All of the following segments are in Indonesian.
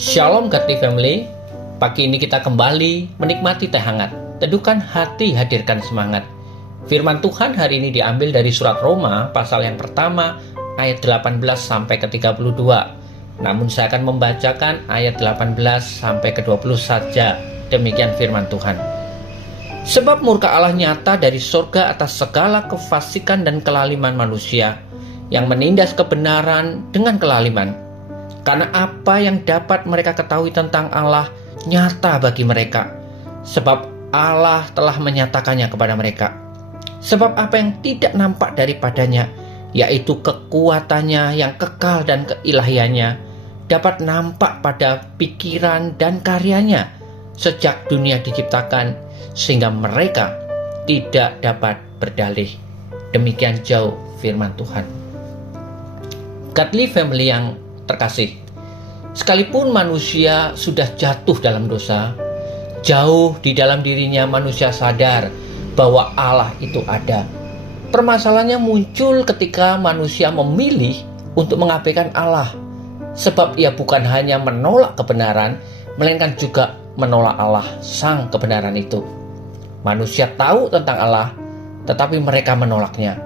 Shalom Godly Family. Pagi ini kita kembali menikmati teh hangat. Teduhkan hati, hadirkan semangat. Firman Tuhan hari ini diambil dari surat Roma pasal yang pertama ayat 18 sampai ke 32. Namun saya akan membacakan ayat 18 sampai ke 20 saja. Demikian firman Tuhan. Sebab murka Allah nyata dari surga atas segala kefasikan dan kelaliman manusia yang menindas kebenaran dengan kelaliman. Karena apa yang dapat mereka ketahui tentang Allah nyata bagi mereka, sebab Allah telah menyatakannya kepada mereka. Sebab apa yang tidak nampak daripadanya, yaitu kekuatannya yang kekal dan keilahiannya, dapat nampak pada pikiran dan karyanya sejak dunia diciptakan, sehingga mereka tidak dapat berdalih. Demikian jauh firman Tuhan. Godly Family yang terkasih, sekalipun manusia sudah jatuh dalam dosa, jauh di dalam dirinya manusia sadar bahwa Allah itu ada. Permasalahannya muncul ketika manusia memilih untuk mengabaikan Allah, sebab ia bukan hanya menolak kebenaran, melainkan juga menolak Allah, sang kebenaran itu. Manusia tahu tentang Allah, tetapi mereka menolaknya.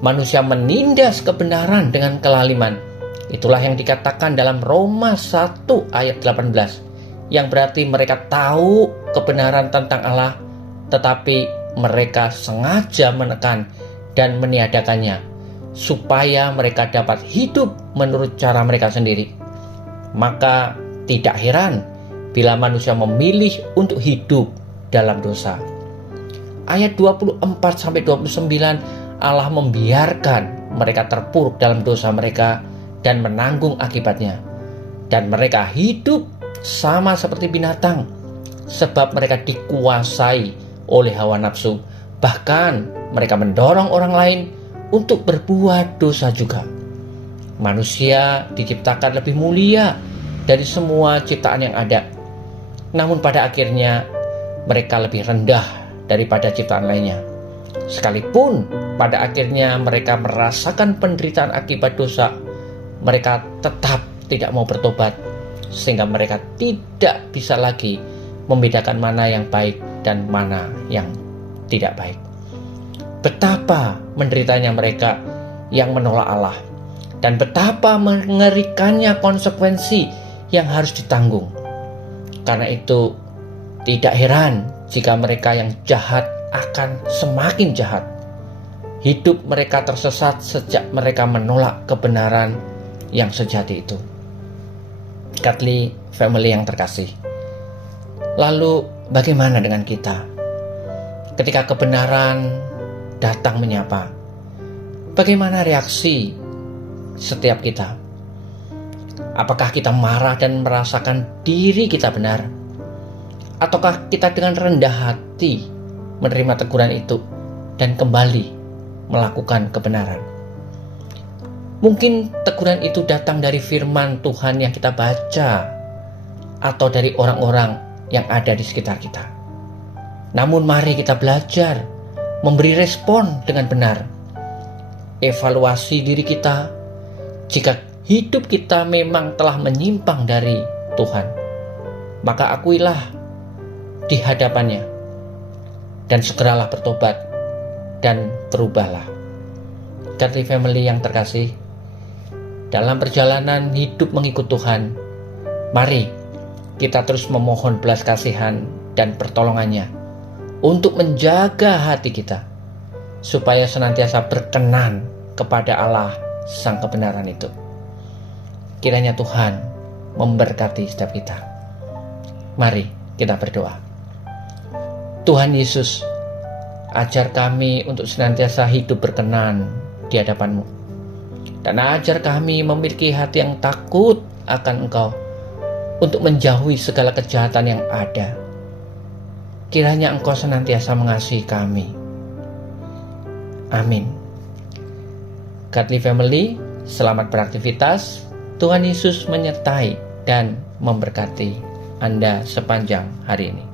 Manusia menindas kebenaran dengan kelaliman. Itulah yang dikatakan dalam Roma 1 ayat 18, yang berarti mereka tahu kebenaran tentang Allah, tetapi mereka sengaja menekan dan meniadakannya, supaya mereka dapat hidup menurut cara mereka sendiri. Maka tidak heran bila manusia memilih untuk hidup dalam dosa. Ayat 24-29, Allah membiarkan mereka terpuruk dalam dosa mereka dan menanggung akibatnya. Dan mereka hidup sama seperti binatang, sebab mereka dikuasai oleh hawa nafsu. Bahkan mereka mendorong orang lain untuk berbuat dosa juga. Manusia diciptakan lebih mulia dari semua ciptaan yang ada. Namun pada akhirnya mereka lebih rendah daripada ciptaan lainnya. Sekalipun pada akhirnya mereka merasakan penderitaan akibat dosa, mereka tetap tidak mau bertobat, sehingga mereka tidak bisa lagi membedakan mana yang baik dan mana yang tidak baik. Betapa menderitanya mereka yang menolak Allah, dan betapa mengerikannya konsekuensi yang harus ditanggung. Karena itu tidak heran jika mereka yang jahat akan semakin jahat. Hidup mereka tersesat sejak mereka menolak kebenaran yang sejati itu. Godly Family yang terkasih, lalu bagaimana dengan kita? Ketika kebenaran datang menyapa, bagaimana reaksi setiap kita? Apakah kita marah dan merasakan diri kita benar? Ataukah kita dengan rendah hati menerima teguran itu dan kembali melakukan kebenaran? Mungkin teguran itu datang dari firman Tuhan yang kita baca, atau dari orang-orang yang ada di sekitar kita. Namun mari kita belajar memberi respon dengan benar. Evaluasi diri kita jika hidup kita memang telah menyimpang dari Tuhan. Maka akuilah di hadapannya dan segeralah bertobat dan berubahlah. Godly Family yang terkasih, dalam perjalanan hidup mengikut Tuhan, mari kita terus memohon belas kasihan dan pertolongannya untuk menjaga hati kita, supaya senantiasa berkenan kepada Allah, sang kebenaran itu. Kiranya Tuhan memberkati setiap kita. Mari kita berdoa. Tuhan Yesus, ajar kami untuk senantiasa hidup berkenan di hadapan-Mu. Dan ajar kami memiliki hati yang takut akan Engkau, untuk menjauhi segala kejahatan yang ada. Kiranya Engkau senantiasa mengasihi kami. Amin. Godly Family, selamat beraktivitas. Tuhan Yesus menyertai dan memberkati Anda sepanjang hari ini.